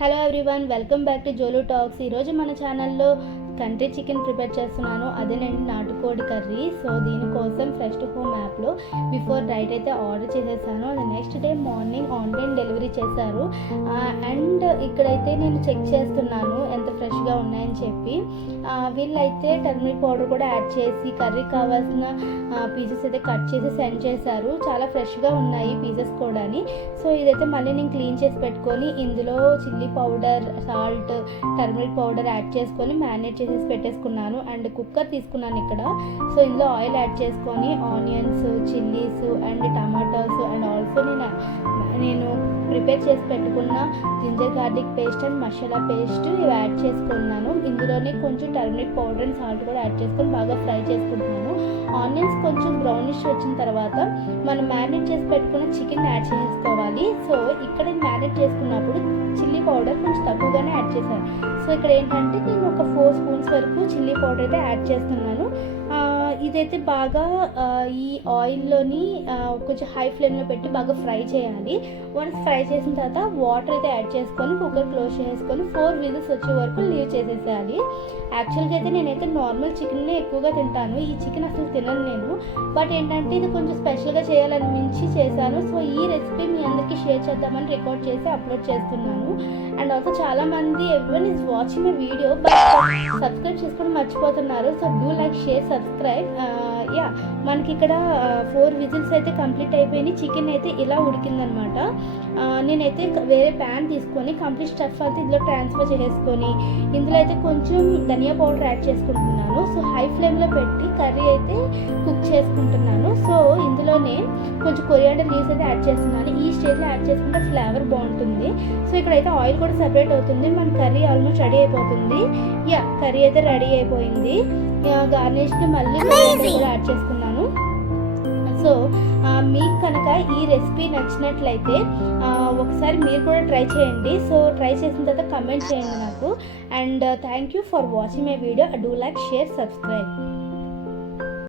Hello everyone, welcome back to Jolu talks. ఈరోజు మన ఛానల్లో కంట్రీ చికెన్ ప్రిపేర్ చేస్తున్నాను. అదేనండి నాటుకోడి కర్రీ. సో దీనికోసం ఫ్రెష్ టు హోమ్ యాప్లో బిఫోర్ నైట్ అయితే ఆర్డర్ చేసేసాను. అది next day morning online delivery చేశారు. అండ్ ఇక్కడైతే నేను చెక్ చేస్తున్నాను ఎంత ఫ్రెష్గా ఉన్నాయని చెప్పి. వీళ్ళైతే టర్మరిక్ పౌడర్ కూడా యాడ్ చేసి కర్రీకి కావాల్సిన పీసెస్ అయితే కట్ చేసి సెండ్ చేశారు. చాలా ఫ్రెష్గా ఉన్నాయి పీసెస్ కూడా. సో ఇదైతే మళ్ళీ నేను క్లీన్ చేసి పెట్టుకొని ఇందులో chilli powder, salt, turmeric powder add చేసుకొని మ్యారినేట్ చేసేసి పెట్టేసుకున్నాను. అండ్ కుక్కర్ తీసుకున్నాను ఇక్కడ. సో ఇందులో ఆయిల్ యాడ్ చేసుకొని onions, chillies and tomatoes and also నేను ప్రిపేర్ చేసి పెట్టుకున్న ginger garlic paste and masala paste ఇవి యాడ్ చేసుకున్నాను. ఇందులోనే కొంచెం టర్మరిక్ పౌడర్ అండ్ సాల్ట్ కూడా యాడ్ చేసుకొని బాగా ఫ్రై చేసుకుంటున్నాను. ఆనియన్స్ కొంచెం బ్రౌనిష్ వచ్చిన తర్వాత మనం మ్యారినేట్ చేసి పెట్టుకున్న చికెన్ యాడ్ చేసుకోవాలి. సో ఇక్కడ మ్యారినేట్ చేసుకున్నప్పుడు చిల్లీ పౌడర్ కొంచెం తక్కువగానే యాడ్ చేశాను. సో ఇక్కడ ఏంటంటే నేను ఒక 4 స్పూన్స్ వరకు చిల్లీ పౌడర్ అయితే యాడ్ చేస్తున్నాను. ఇదైతే బాగా ఈ ఆయిల్లోని కొంచెం హై ఫ్లేమ్లో పెట్టి బాగా ఫ్రై చేయాలి. వన్స్ ఫ్రై చేసిన తర్వాత వాటర్ అయితే యాడ్ చేసుకొని కుక్కర్ క్లోజ్ చేసుకొని 4 విజిల్స్ వచ్చే వరకు లీవ్ చేసేసేయాలి. యాక్చువల్గా అయితే నేనైతే నార్మల్ చికెన్నే ఎక్కువగా తింటాను. ఈ చికెన్ అసలు తినను నేను. బట్ ఏంటంటే ఇది కొంచెం స్పెషల్గా చేయాలనిపించి చేశాను. సో ఈ రెసిపీ మీ అందరికీ షేర్ చేద్దామని రికార్డ్ చేసి అప్లోడ్ చేస్తున్నాను. అండ్ ఆల్సో చాలామంది everyone is watching my video but subscribe చేసుకోవడం మర్చిపోతున్నారు. So do like, share, subscribe. మనకి ఇక్కడ 4 విజిల్స్ అయితే కంప్లీట్ అయిపోయినాయి. చికెన్ అయితే ఇలా ఉడికిందనమాట. నేనైతే వేరే ప్యాన్ తీసుకొని కంప్లీట్ స్టఫ్ అంతా ఇందులో ట్రాన్స్ఫర్ చేసుకొని ఇందులో అయితే కొంచెం ధనియా పౌడర్ యాడ్ చేసుకుంటున్నాను. సో హై ఫ్లేమ్లో పెట్టి కర్రీ అయితే కుక్ చేసుకుంటున్నాను. సో ఇందులోనే కొంచెం కొరియాండర్ లీవ్స్ అయితే యాడ్ చేస్తున్నాను. ఈ స్టేజ్లో యాడ్ చేసుకుంటే ఫ్లేవర్ బాగుంటుంది. సో ఇక్కడైతే ఆయిల్ కూడా సెపరేట్ అవుతుంది. మన కర్రీ ఆల్మోస్ట్ రెడీ అయిపోతుంది. కర్రీ అయితే రెడీ అయిపోయింది. గార్నిష్కి మళ్ళీ కూడా యాడ్ చేసుకున్నాను. సో మీకు కనుక ఈ రెసిపీ నచ్చినట్లయితే ఒకసారి మీరు కూడా ట్రై చేయండి. సో ట్రై చేసిన తర్వాత కమెంట్ చేయండి నాకు. And thank you for watching my video. Do like, share, subscribe.